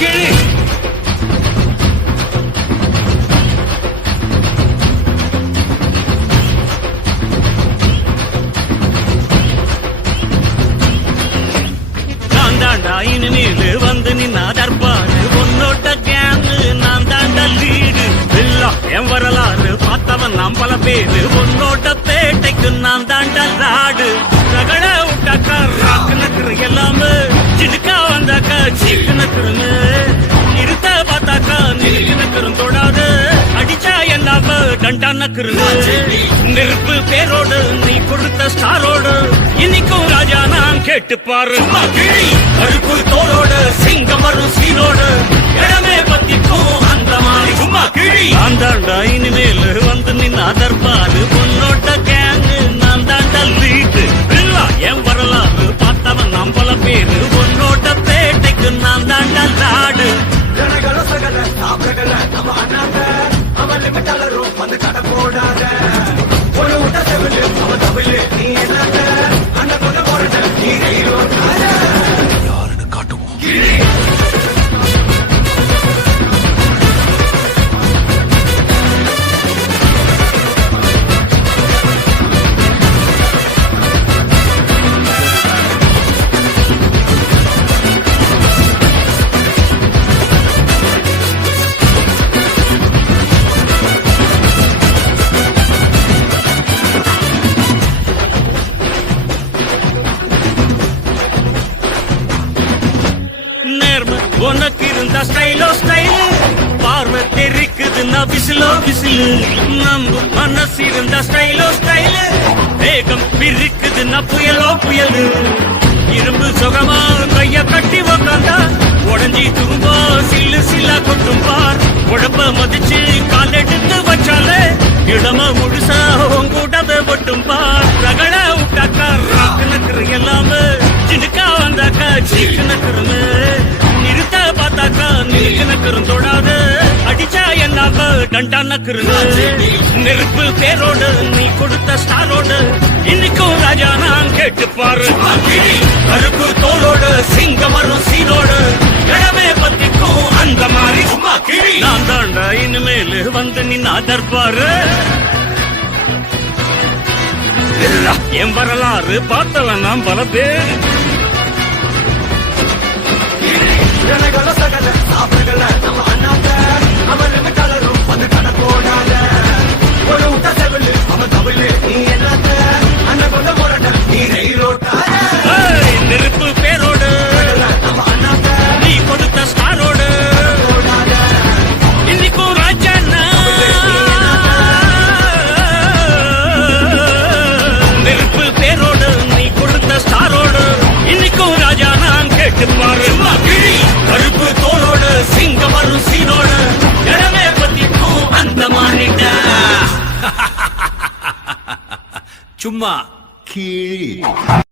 கிழி இனிமேல் வந்து நின்னா தற்பாடு உன்னோட்ட கேங்கு நான் தாண்டா லீடு இல்லா என் வரலாறு பார்த்தவன் நாம் பல பேரு உன்னோட்ட பேட்டைக்கு நான் தாண்டா ராடு ரகட விட்டாக்கா ராக்கு நக்குரு எல்லாமே சிடுக்கா வந்தாக்கா சீக்கு நக்குருங்க நிறுத்த பார்த்தாக்கா நிறுக்கு நக்குரும் தொடாது அடிச்சா எல்லாம டண்டா நக்குருங்க நெருப்பு பேரோடு நீ கொடுத்த ஸ்டாரோடு இன்னைக்கும் ராஜா நான் கேட்டு பாரு கருப்பு தோளோடு சிங்கம் வரும் சீனோடு இடமே பத்திக்கும் அந்த மாதிரி சும்மா கிழி நான் தாண்டா இனிமேல் வந்து நின்று அதற்பாரு உன்னோட்ட கேங்கு நான் தாண்டா லீட்டு இல்லா என் வரலாறு பார்த்தவன் நாம் பல பேரு உன்னோட்ட பேட்டைக்கு நான் தாண்டா லாடு நம்ம அண்ணாங்க அவன் லிமிட்டாளரும் வந்து கடை போடாத ஒரு விட்ட செவிலு அவன் தமிழ் நீ என்ன அண்ணா கொண்டு போறது நீ யாருன்னு காட்டுவோம் உனக்கு இருந்த ஸ்டைலோ ஸ்டைலு பார்வை தெரிக்குதுன்னா விசிலோ விசிலு நம்ம மனசு இருந்த ஸ்டைலோ ஸ்டைலு வேகம் பிரிக்குதுன்னா புயலோ புயலு இரும்பு சுகமா கைய கட்டி உக்காந்தா உடஞ்சி துரும்பா சில்லு சில்லா கொட்டும் பார் உடம்ப மதிச்சு கால் எடுத்து வச்சாலே இடமா முழுசா உங்கூடவே ஒட்டும் பார் ரகட விட்டாக்கா ராக்கு நக்குரு எல்லாமே சிடுக்கா வந்தாக்கா சீக்கு நக்குருமே நிறுத்த பார்த்தாக்கா நிறுக்கு நக்கரும் தொடாது அடிச்சா என்னாம டண்டா நக்கருங்க நெருப்பு பேரோடு நீ கொடுத்த ஸ்டாரோடு இன்னைக்கும் ராஜா நான் கேட்டு பாரு கருப்பு தோளோடு சிங்கம் வரும் சீனோடு இடமே பத்திக்கும் அந்த மாதிரி சும்மா கிழி நான் தாண்டா இனிமேல் வந்து நின்று அதற்பாரு என் வரலாறு பார்த்தவன் நாம் பல பேர் சாப்பிடல நம்ம அண்ணாங்க அவன் லிமிட்டாளரும் வந்து கடை போடாத ஒரு விட்ட செவிலு அவன் தமிழ் நீ என்ன அண்ணா கொண்டு போராட்ட நீ நெருப்பு பேரோடு நம்ம அண்ணாங்க நீ கொடுத்த ஸ்டாரோடு இன்னைக்கும் ராஜா நெருப்பு பேரோடு நீ கொடுத்த ஸ்டாரோடு இன்னைக்கும் ராஜா நான் கேட்டு பாரு கருப்பு தோளோடு சிங்கம் வரும் சீனோடு இடமே பத்திக்கும் அந்த மாறிட்ட சும்மா கீழ்